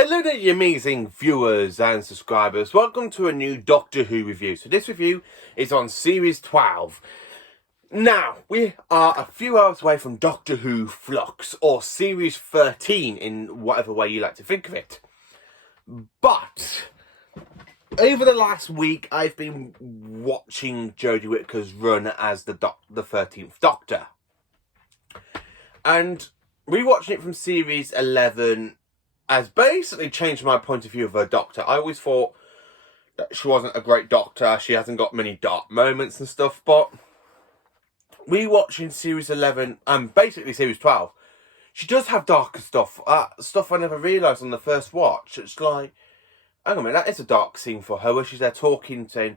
Hello there, you amazing viewers and subscribers. Welcome to a new Doctor Who review. So this review is on Series 12. Now, we are a few hours away from Doctor Who Flux, or Series 13 in whatever way you like to think of it. But over the last week, I've been watching Jodie Whittaker's run as the 13th Doctor. And rewatching it from Series 11 has basically changed my point of view of her Doctor. I always thought that she wasn't a great Doctor. She hasn't got many dark moments and stuff. But rewatching Series 11 and basically Series 12, she does have darker stuff. Stuff I never realised on the first watch. It's like, hang on a minute, that is a dark scene for her where she's there talking, saying,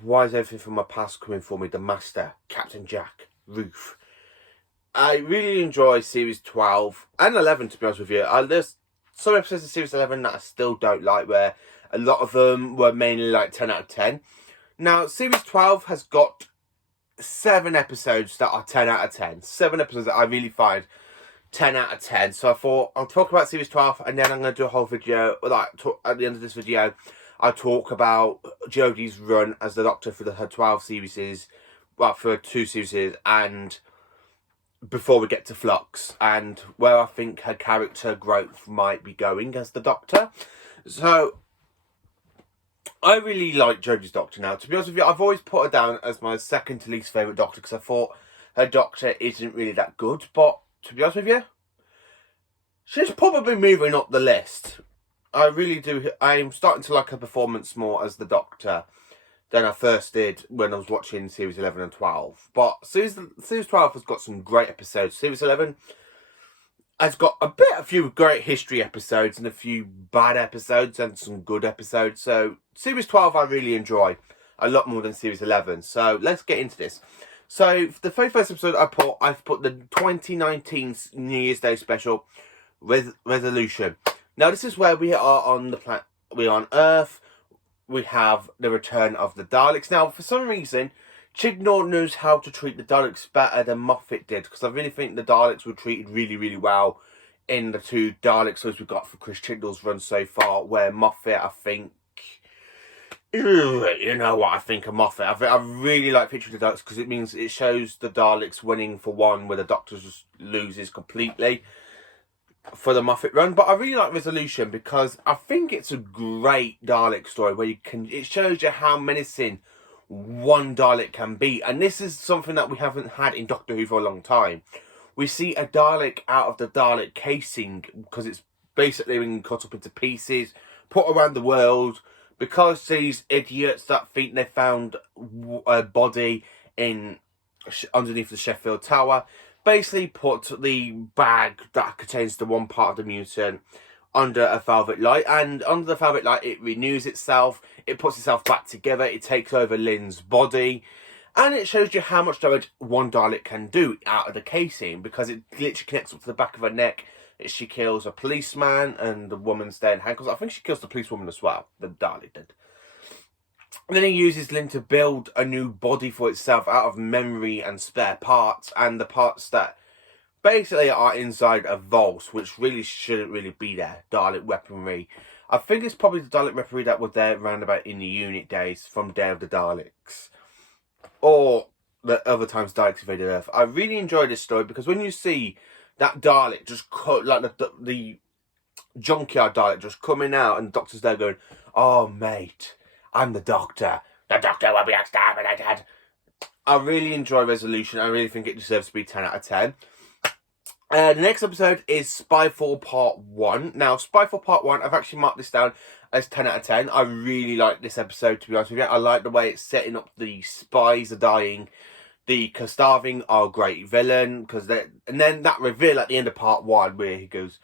why is everything from my past coming for me? The Master, Captain Jack, Ruth. I really enjoy Series 12 and 11, to be honest with you. There's some episodes of Series 11 that I still don't like, where a lot of them were mainly like 10 out of 10. Now, Series 12 has got 7 episodes that are 10 out of 10. 7 episodes that I really find 10 out of 10. So I thought I'll talk about Series 12 and then I'm going to do a whole video. At the end of this video, I'll talk about Jodie's run as the Doctor for her 12 series, well, for 2 series, and before we get to Flux and where I think her character growth might be going as the Doctor. So I really like Jodie's Doctor now. To be honest with you, I've always put her down as my second to least favourite Doctor because I thought her Doctor isn't really that good. But to be honest with you, she's probably moving up the list. I really do. I'm starting to like her performance more as the Doctor than I first did when I was watching Series 11 and 12. But Series 12 has got some great episodes. Series 11 has got a few great history episodes and a few bad episodes and some good episodes. So Series 12 I really enjoy a lot more than Series 11. So let's get into this. So for the very first episode I've put the 2019 New Year's Day special, Resolution. Now this is where we are on the planet. We're on Earth. We have the return of the Daleks. Now, for some reason, Chibnall knows how to treat the Daleks better than Moffat did, because I really think the Daleks were treated really, really well in the 2 Dalek stories we've got for Chris Chibnall's run so far, where Moffat, I think, you know what I think of Moffat. I really like picturing the Daleks because it means it shows the Daleks winning for one, where the Doctor just loses completely for the Moffat run. But I really like Resolution because I think it's a great Dalek story where it shows you how menacing one Dalek can be, and this is something that we haven't had in Doctor Who for a long time. We see a Dalek out of the Dalek casing because it's basically been cut up into pieces, put around the world, because these idiots that think they found a body underneath the Sheffield Tower basically put the bag that contains the one part of the mutant under a velvet light, and under the velvet light it renews itself, it puts itself back together, it takes over Lynn's body, and it shows you how much damage one Dalek can do out of the casing, because it literally connects up to the back of her neck. She kills a policeman and the woman's there in handcuffs. I think she kills the policewoman as well, the Dalek did. And then he uses Lynn to build a new body for itself out of memory and spare parts, and the parts that basically are inside a vault, which really shouldn't really be there. Dalek weaponry. I think it's probably the Dalek weaponry that was there around about in the unit days from Day of the Daleks, or the other times Daleks invaded Earth. I really enjoyed this story because when you see that Dalek just cut, like the junkyard Dalek just coming out, and the Doctor's there going, "Oh mate, I'm the Doctor. The Doctor will be exterminated." I really enjoy Resolution. I really think it deserves to be 10 out of 10. The next episode is Spyfall Part 1. Now, Spyfall Part 1, I've actually marked this down as 10 out of 10. I really like this episode, to be honest with you. I like the way it's setting up the spies are dying. The Kastaving are a great villain, and then that reveal at the end of Part 1 where he goes,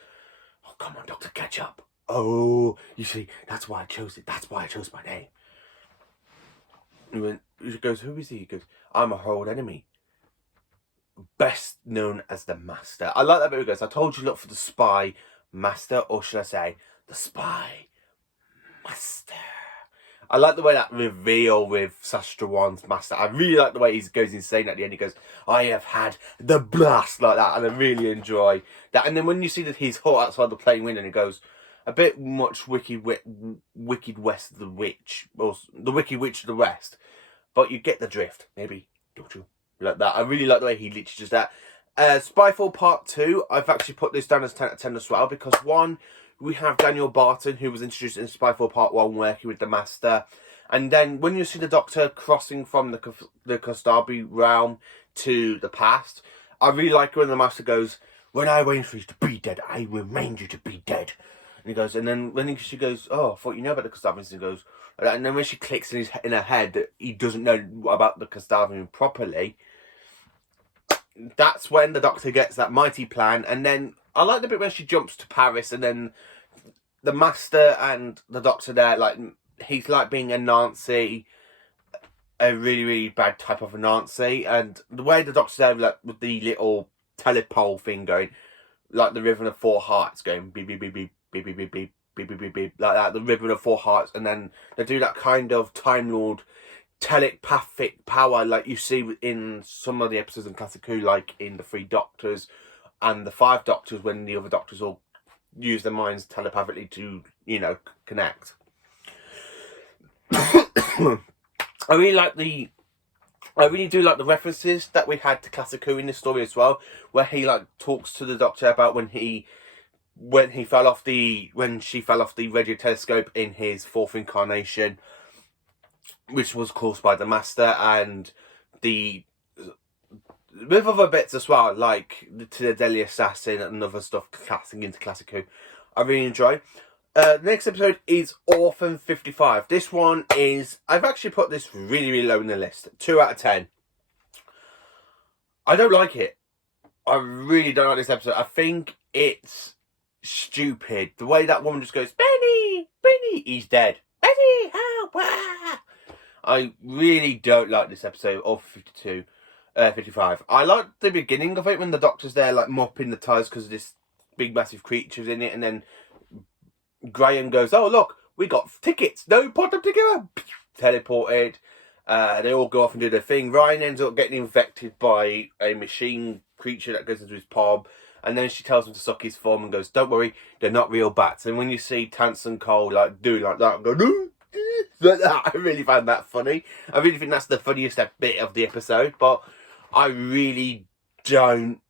"Oh, come on, Doctor, catch up. Oh, you see, that's why I chose it. That's why I chose my name." And he goes, "Who is he?" He goes, "I'm a old enemy. Best known as the Master." I like that bit where he goes, "I told you look for the Spy Master," or should I say, the Spy Master. I like the way that reveal with Sastrawan's Master. I really like the way he goes insane at the end. He goes, "I have had the blast," like that, and I really enjoy that. And then when you see that he's hot outside the plane window and he goes, a bit much Wicked West of the Witch, or the Wicked Witch of the West. But you get the drift, maybe, don't you? Like that. I really like the way he literally does that. Spyfall Part 2, I've actually put this down as 10 out of 10 as well, because one, we have Daniel Barton, who was introduced in Spyfall Part 1, working with the Master. And then when you see the Doctor crossing from the Kastabi realm to the past, I really like when the Master goes, "When I arranged for you to be dead, I remained you to be dead." And he goes, and then when she goes, "Oh, I thought you know about the Kastabians," he goes, and then when she clicks in her head that he doesn't know about the Kastabian properly, that's when the Doctor gets that mighty plan. And then I like the bit when she jumps to Paris, and then the Master and the Doctor there, like, he's like being a Nazi, a really, really bad type of a Nazi, and the way the Doctor's there, like, with the little telepole thing going, like the River of Four Hearts going beep beep beep beep beep beep beep beep beep beep beep beep, like that, the River of Four Hearts, and then they do that kind of Time Lord telepathic power like you see in some of the episodes in Classic Who, like in the Three Doctors and the Five Doctors, when the other Doctors all use their minds telepathically to, you know, connect. I really do like the references that we had to Classic Who in this story as well, where he like talks to the Doctor about when she fell off the radio telescope in his fourth incarnation, which was caused by the Master, and with other bits as well, like to the Deadly Assassin and other stuff casting into Classic Who. I really enjoy. The next episode is Orphan 55. This one is, I've actually put this really, really low in the list. 2 out of 10. I don't like it. I really don't like this episode. I think it's stupid. The way that woman just goes, "Benny! Benny!" He's dead. "Benny! Help!" Ah! I really don't like this episode of 55. I like the beginning of it when the Doctor's there, like, mopping the tires because this big, massive creature's in it, and then Graham goes, "Oh, look, we got tickets. No, put them together." Teleported. They all go off and do their thing. Ryan ends up getting infected by a machine creature that goes into his palm. And then she tells him to suck his thumb and goes, "Don't worry, they're not real bats." And when you see Tance and Cole like doing like that and go, "No," like that, I really found that funny. I really think that's the funniest bit of the episode. But I really don't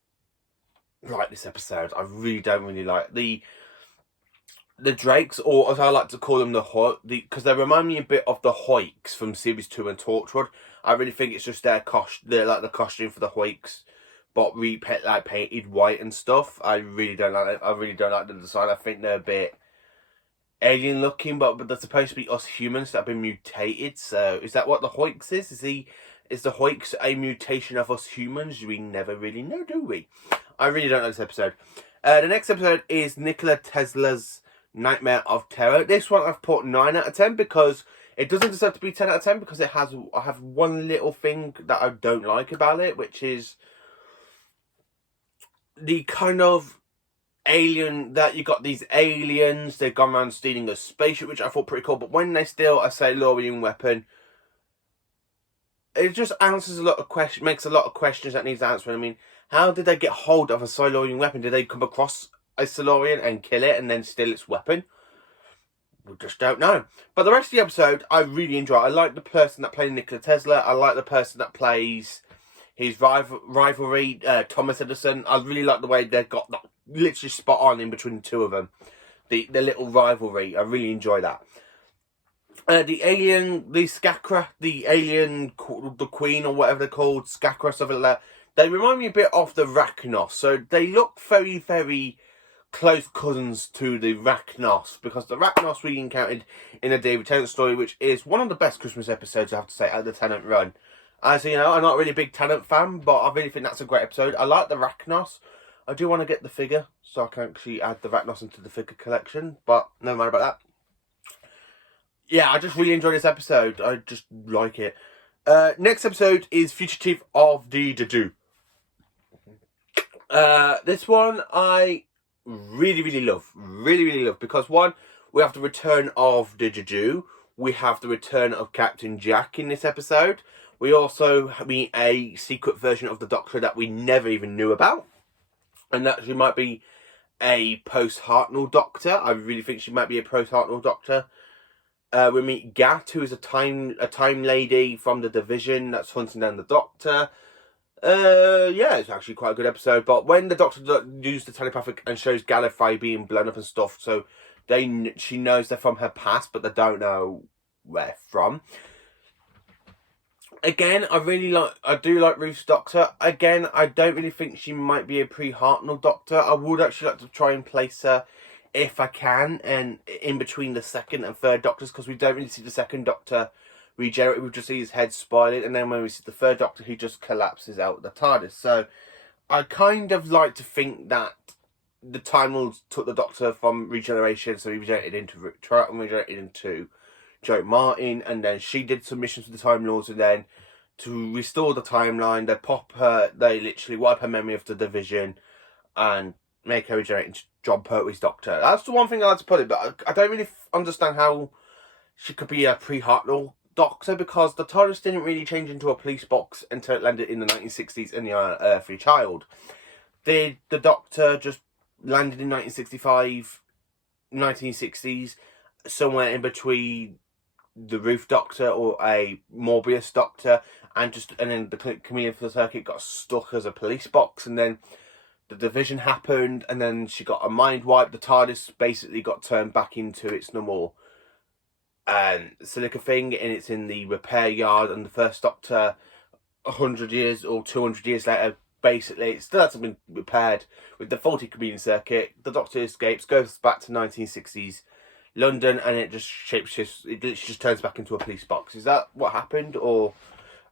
like this episode. I really don't really like the Drakes, or as I like to call them, because they remind me a bit of the Hoiks from Series 2 and Torchwood. I really think it's just the costume for the Hoiks, but painted white and stuff. I really don't like it. I really don't like the design. I think they're a bit alien looking, but they're supposed to be us humans that have been mutated. So is that what the Hoiks is? Is the Hoiks a mutation of us humans? We never really know, do we? I really don't like this episode. The next episode is Nikola Tesla's Nightmare of Terror. This one I've put 9 out of 10 because it doesn't deserve to be 10 out of 10 because I have one little thing that I don't like about it, which is the kind of alien that you got these aliens, they've gone around stealing a spaceship, which I thought pretty cool, but when they steal a Silurian weapon, it just answers a lot of questions, makes a lot of questions that needs answering. I mean, how did they get hold of a Silurian weapon? Did they come across a Silurian and kill it and then steal its weapon? We just don't know. But the rest of the episode, I really enjoy. I like the person that plays Nikola Tesla. I like the person that plays his rivalry, Thomas Edison. I really like the way they got that literally spot on in between the two of them. The little rivalry. I really enjoy that. The alien, the Skakra, the alien, the queen or whatever they're called, Skakra, something like that. They remind me a bit of the Rachnos. So they look very, very close cousins to the Rachnos, because the Rachnos we encountered in a David Tennant story, which is one of the best Christmas episodes, I have to say, out of the Tennant run. As you know, I'm not really a big Tennant fan, but I really think that's a great episode. I like the Rachnos. I do want to get the figure, so I can actually add the Rachnos into the figure collection, but never mind about that. Yeah, I just really enjoyed this episode. I just like it. Next episode is Fugitive of the Dedu. This one I really, really love. Really, really love. Because one, we have the return of the Dedu. We have the return of Captain Jack in this episode. We also meet a secret version of the Doctor that we never even knew about. And that actually might be a post-Hartnell Doctor. I really think she might be a post-Hartnell Doctor. We meet Gat, who is a time lady from the Division that's hunting down the Doctor. Yeah, it's actually quite a good episode. But when the Doctor used the telepathic and shows Gallifrey being blown up and stuff, so she knows they're from her past, but they don't know where from. Again, I do like Ruth's Doctor. Again, I don't really think she might be a pre-Hartnell Doctor. I would actually like to try and place her, if I can, and in between the second and third Doctors, because we don't really see the second Doctor regenerate. We just see his head spoiling, and then when we see the third Doctor, he just collapses out the TARDIS. So I kind of like to think that the Time Lords took the Doctor from regeneration, so he regenerated into Joe Martin, and then she did some missions with the Time Lords, and then to restore the timeline, they literally wipe her memory of the Division and make her regenerate into John Pertwee's Doctor. That's the one thing I like to put it, but I don't really understand how she could be a pre-Hartnell Doctor, because the TARDIS didn't really change into a police box until it landed in the 1960s in the Earthly Child. The Doctor just landed in 1965, 1960s, somewhere in between the Ruths Doctor or a Morbius Doctor, and then the Chameleon for the Circuit got stuck as a police box, and then the Division happened, and then she got a mind wipe. The TARDIS basically got turned back into its normal silica thing, and it's in the repair yard, and the first Doctor 100 years or 200 years later, basically it still hasn't been repaired with the faulty Chameleon Circuit. The Doctor escapes, goes back to 1960s London, and it just shapeshifts. It literally just turns back into a police box. Is that what happened, or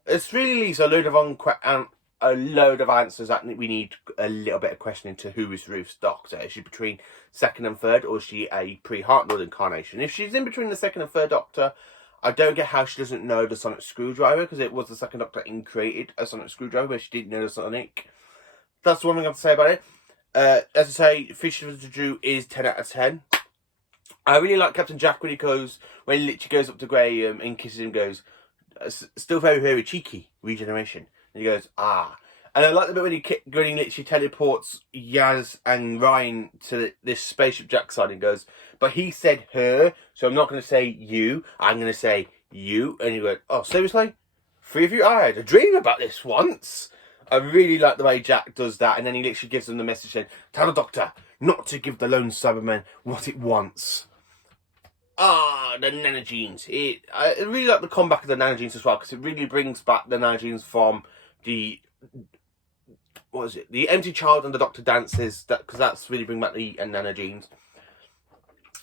it's really leaves a load of answers that we need a little bit of questioning to who is Ruth's Doctor. Is she between second and third, or is she a pre-Hartnell incarnation? If she's in between the second and third Doctor, I don't get how she doesn't know the sonic screwdriver, because it was the second Doctor that created a sonic screwdriver, but she didn't know the sonic. That's the one thing I have to say about it. As I say, Feature of the Drew is 10 out of 10. I really like Captain Jack when he literally goes up to Graham and kisses him and goes, still very, very cheeky, regeneration. And he goes, ah. And I like the bit when he literally teleports Yaz and Ryan to this spaceship Jack side and goes, but he said her, so I'm not going to say you, I'm going to say you. And he went, oh, seriously? 3 of you? I had a dream about this once. I really like the way Jack does that. And then he literally gives them the message saying, tell the Doctor not to give the lone Cyberman what it wants. Ah, the nanogenes. I really like the comeback of the nanogenes as well, because it really brings back the nanogenes from the Empty Child and the Doctor Dances, because that's really bringing back the nanogenes.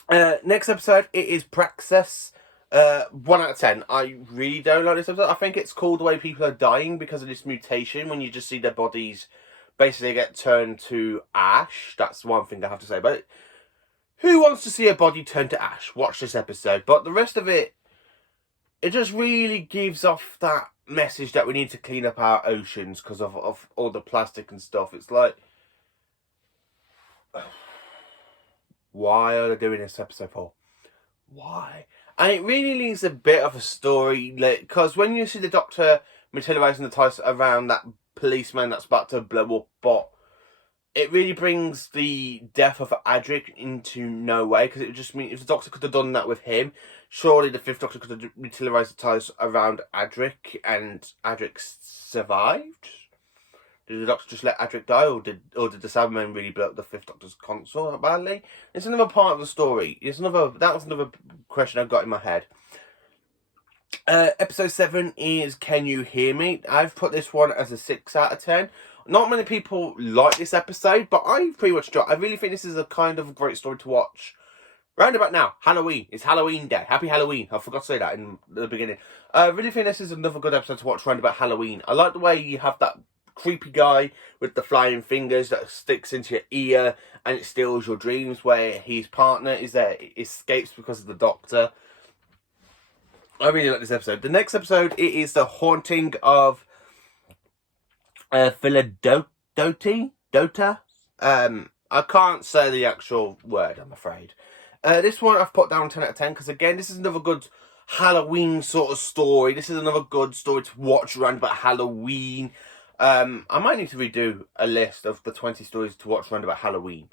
Next episode, it is Praxis. 1 out of 10. I really don't like this episode. I think it's called the way people are dying because of this mutation, when you just see their bodies basically get turned to ash. That's one thing I have to say about it. Who wants to see a body turn to ash? Watch this episode. But the rest of it, it just really gives off that message that we need to clean up our oceans because of all the plastic and stuff. It's like, why are they doing this episode for? Why? And it really leaves a bit of a story, because when you see the Doctor materialising the TARDIS around that policeman that's about to blow up, but it really brings the death of Adric into no way, because it would just mean if the Doctor could have done that with him, surely the fifth Doctor could have materialised the TARDIS around Adric, and Adric survived. Did the Doctor just let Adric die, or did the Cybermen really blow up the fifth Doctor's console badly? It's another part of the story. That was another question I've got in my head. Episode 7 is Can You Hear Me? I've put this one as a 6 out of 10. Not many people like this episode, but I pretty much do. I really think this is a kind of great story to watch. Round about now, Halloween. It's Halloween Day. Happy Halloween. I forgot to say that in the beginning. I really think this is another good episode to watch round about Halloween. I like the way you have that creepy guy with the flying fingers that sticks into your ear and it steals your dreams, where his partner is there, escapes because of the Doctor. I really like this episode. The next episode, it is The Haunting of Philadelphia. I can't say the actual word, I'm afraid. This one I've put down 10 out of 10 because, again, this is another good Halloween sort of story. This is another good story to watch around about Halloween. I might need to redo a list of the 20 stories to watch around about Halloween.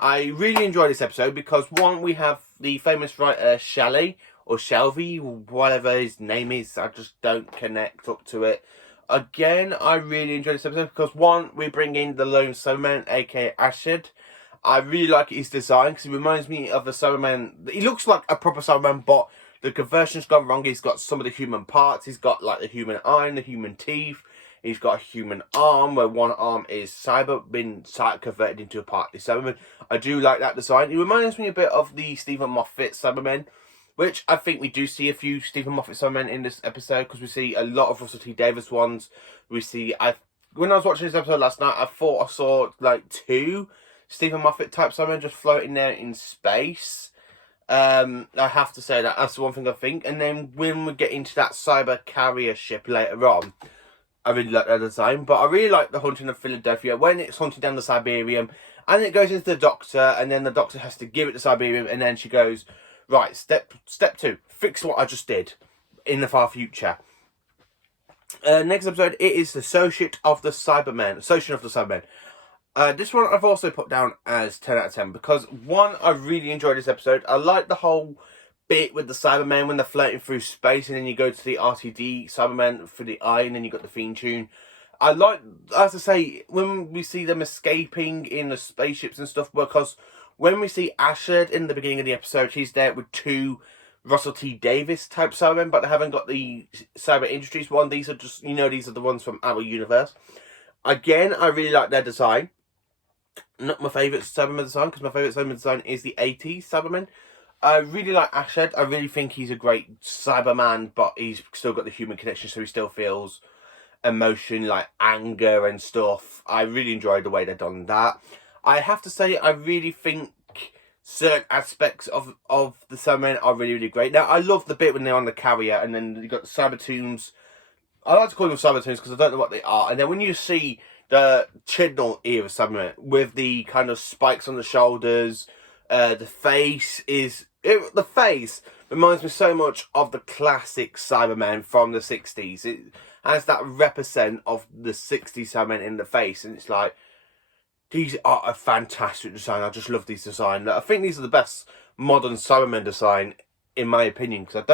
I really enjoyed this episode because, one, we have the famous writer Shelley, or Shelby, whatever his name is. I just don't connect up to it. Again, I really enjoyed this episode because, one, we bring in the lone Cyberman, aka Ashid. I really like his design because he reminds me of the Cyberman. He looks like a proper Cyberman, but the conversion's gone wrong. He's got some of the human parts. He's got like the human eye and the human teeth. He's got a human arm where one arm is been converted into a partly Cyberman. I do like that design. He reminds me a bit of the Stephen Moffat Cybermen, which I think we do see a few Stephen Moffat Cybermen in this episode because we see a lot of Russell T Davies ones. We see, when I was watching this episode last night, I thought I saw like 2 Stephen Moffat type Cybermen just floating there in space. I have to say that's the one thing I think. And then when we get into that cyber carrier ship later on, I really like that design. But I really like the Haunting of Philadelphia when it's hunting down the Cyberium and it goes into the Doctor, and then the Doctor has to give it the Cyberium, and then she goes, right, step 2, fix what I just did in the far future. Next episode, it is the Association of the Cybermen. This one I've also put down as 10 out of 10 because, one, I really enjoyed this episode. I like the whole bit with the Cybermen when they're floating through space and then you go to the RTD Cybermen for the eye and then you got the theme tune. I like, as I say, when we see them escaping in the spaceships and stuff, because when we see Ashard in the beginning of the episode, he's there with 2 Russell T Davies type Cybermen, but they haven't got the Cyber Industries one. These are just, these are the ones from our universe. Again, I really like their design. Not my favourite Cyberman design, because my favourite Cyberman design is the 80s Cyberman. I really like Ashad. I really think he's a great Cyberman, but he's still got the human connection, so he still feels emotion, like anger and stuff. I really enjoyed the way they've done that. I have to say, I really think certain aspects of the Cybermen are really, really great. Now, I love the bit when they're on the carrier, and then you got the Cybertoons. I like to call them Cybertoons because I don't know what they are. And then when you see the Chibnall era Cyberman with the kind of spikes on the shoulders, the face reminds me so much of the classic Cyberman from the 60s. It has that represent of the 60s Cybermen in the face, and it's like, these are a fantastic design. I just love these designs. I think these are the best modern Cybermen design, in my opinion, because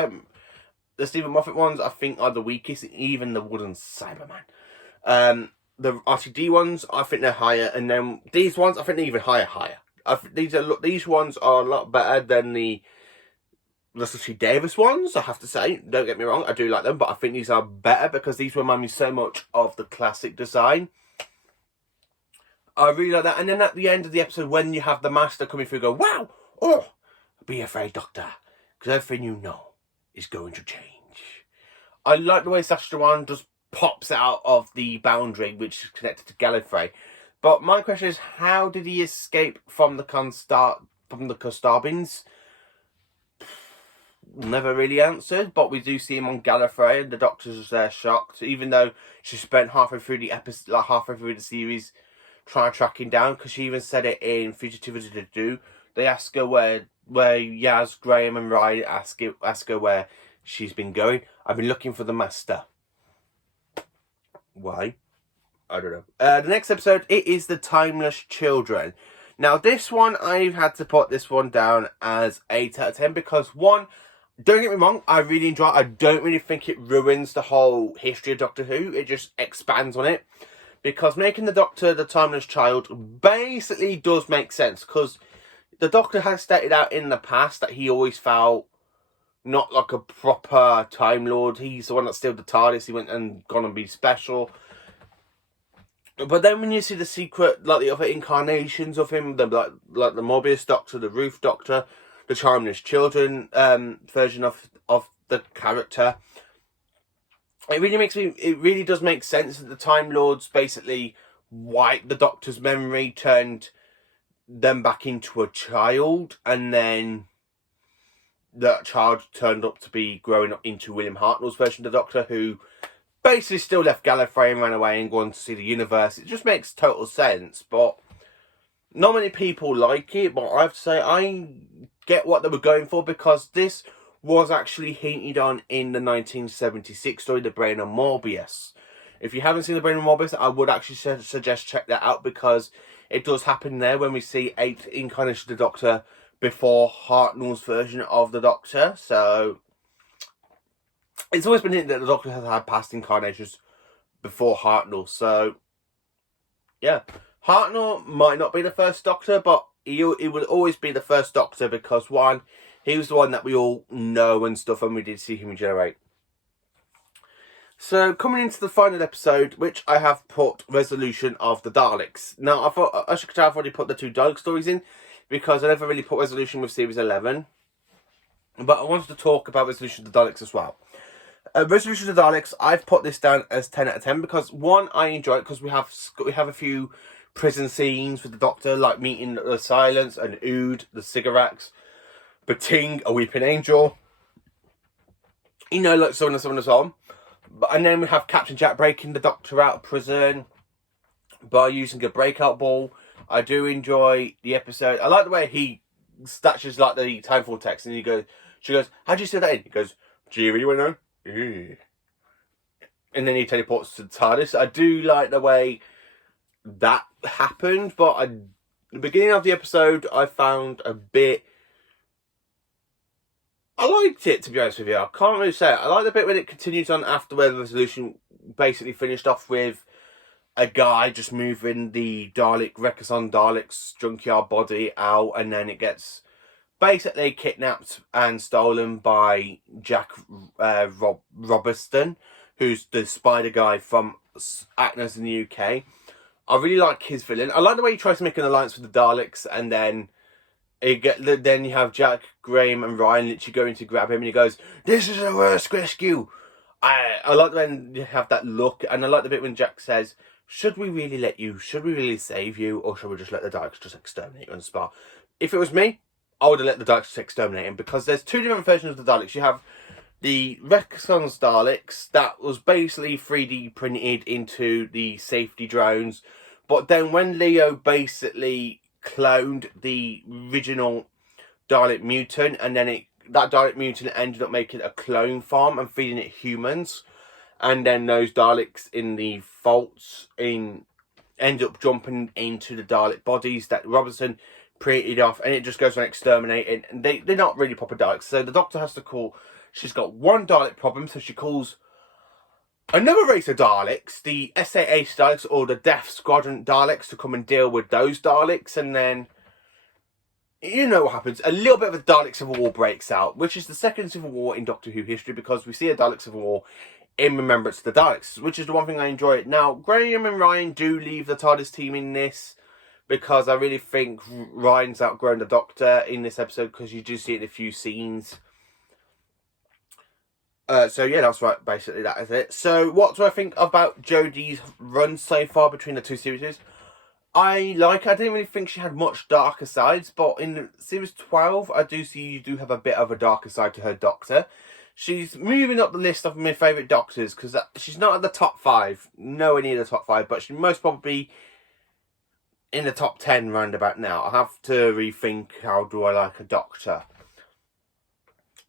the Stephen Moffat ones, I think, are the weakest, even the wooden Cyberman. The RTD ones, I think they're higher, and then these ones, I think they're even higher. These ones are a lot better than the Russell T Davies ones, I have to say. Don't get me wrong, I do like them, but I think these are better because these remind me so much of the classic design. I really like that. And then at the end of the episode, when you have the Master coming through, go, wow, be afraid, Doctor, because everything you know is going to change. I like the way Saskatchewan just pops out of the boundary, which is connected to Gallifrey. But my question is, how did he escape from the Costarbins? Never really answered, but we do see him on Gallifrey, and the Doctor's there shocked, even though she spent halfway through the episode, like halfway through the series, trying to track him down, because she even said it in Fugitivity to Do. They ask her where Yaz, Graham, and Ryan ask her where she's been going. I've been looking for the Master. Why? I don't know. The next episode, it is The Timeless Children. Now, this one, I've had to put this one down as 8 out of 10 because, one, don't get me wrong, I really enjoy it. I don't really think it ruins the whole history of Doctor Who. It just expands on it. Because making the Doctor the Timeless Child basically does make sense. Because the Doctor has stated out in the past that he always felt not like a proper Time Lord. He's the one that steals the TARDIS. He went and gone and be special. But then when you see the secret, like the other incarnations of him, like the Mobius Doctor, the Ruths Doctor, the Timeless Children version of the character, it really does make sense that the Time Lords basically wiped the Doctor's memory, turned them back into a child, and then that child turned up to be growing up into William Hartnell's version of the Doctor, who basically still left Gallifrey and ran away and gone to see the universe. It just makes total sense, but not many people like it. But I have to say, I get what they were going for, because this was actually hinted on in the 1976 story, The Brain of Morbius. If you haven't seen The Brain of Morbius, I would actually suggest check that out, because it does happen there when we see 8th incarnation of the Doctor before Hartnell's version of the Doctor. So it's always been hinted that the Doctor has had past incarnations before Hartnell. So yeah, Hartnell might not be the first Doctor, but he will always be the first Doctor because, one, he was the one that we all know and stuff, and we did see him regenerate. So, coming into the final episode, which I have put Resolution of the Daleks. Now, I thought, as you can tell, I've already put the 2 Dalek stories in, because I never really put Resolution with Series 11. But I wanted to talk about Resolution of the Daleks as well. Resolution of the Daleks, I've put this down as 10 out of 10, because, one, I enjoy it, because we have a few prison scenes with the Doctor, like meeting the Silence, and Ood, the Cigarettes, Bating, a Weeping Angel. You know, like so on and so on and so on. And then we have Captain Jack breaking the Doctor out of prison by using a breakout ball. I do enjoy the episode. I like the way he stashes like the Timefall text, and she goes, "How do you say that in?" He goes, "Jerry, you know." And then he teleports to the TARDIS. I do like the way that happened, but the beginning of the episode I found a bit. I liked it, to be honest with you. I can't really say it. I like the bit when it continues on after where the Resolution basically finished off with a guy just moving the Rekison Dalek's junkyard body out, and then it gets basically kidnapped and stolen by Jack Robertson, who's the spider guy from Actors in the UK. I really like his villain. I like the way he tries to make an alliance with the Daleks, and then then you have Jack, Graham and Ryan literally going to grab him, and he goes, "This is a worst rescue." I like when you have that look, and I like the bit when Jack says, "Should we really let you? Should we really save you? Or should we just let the Daleks just exterminate you on the spot?" If it was me, I would have let the Daleks just exterminate him, because there's 2 different versions of the Daleks. You have the Rekison's Daleks that was basically 3D printed into the safety drones, but then when Leo basically cloned the original Dalek mutant, and then that Dalek mutant ended up making a clone farm and feeding it humans, and then those Daleks in the faults end up jumping into the Dalek bodies that Robertson created off, and it just goes on exterminating, and they're not really proper Daleks. So the Doctor has to call. She's got one Dalek problem, so she calls another race of Daleks, the SAA Daleks, or the Death Squadron Daleks, to come and deal with those Daleks, and then you know what happens. A little bit of a Dalek Civil War breaks out, which is the second Civil War in Doctor Who history, because we see a Dalek Civil War in remembrance of the Daleks, which is the one thing I enjoy. Now, Graham and Ryan do leave the TARDIS team in this, because I really think Ryan's outgrown the Doctor in this episode, because you do see it in a few scenes. So yeah, that's right, basically that is it. So what do I think about Jodie's run so far between the 2 series? I didn't really think she had much darker sides, but in series 12, I do see you do have a bit of a darker side to her Doctor. She's moving up the list of my favourite Doctors, because she's not at the top 5, nowhere near the top 5, but she's most probably in the top 10 roundabout now. I have to rethink how do I like a Doctor.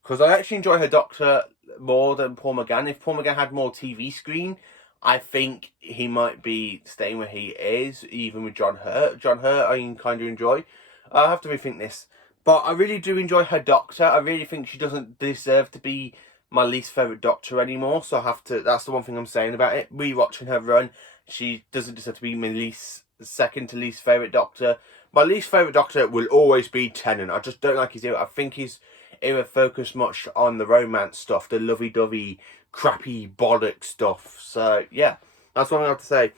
Because I actually enjoy her Doctor more than Paul McGann. If Paul McGann had more TV screen, I think he might be staying where he is, even with John Hurt. John Hurt I kind of enjoy. I have to rethink this. But I really do enjoy her Doctor. I really think she doesn't deserve to be my least favourite Doctor anymore. So I have to, that's the one thing I'm saying about it. Rewatching her run, she doesn't deserve to be my second to least favourite Doctor. My least favourite Doctor will always be Tennant. I just don't like his era. I think he's focused much on the romance stuff, the lovey-dovey, crappy bollock stuff. So yeah, that's what I have to say.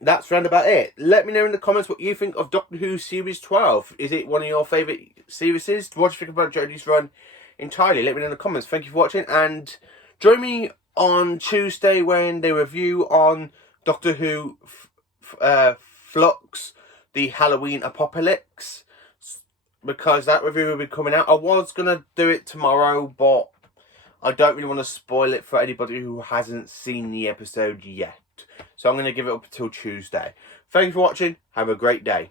That's round about it. Let me know in the comments what you think of Doctor Who Series 12. Is it one of your favourite series? What do you think about Jodie's run entirely? Let me know in the comments. Thank you for watching, and join me on Tuesday when they review on Doctor Who Flux, the Halloween Apocalypse, because that review will be coming out. I was going to do it tomorrow, but I don't really want to spoil it for anybody who hasn't seen the episode yet. So I'm going to give it up until Tuesday. Thank you for watching. Have a great day.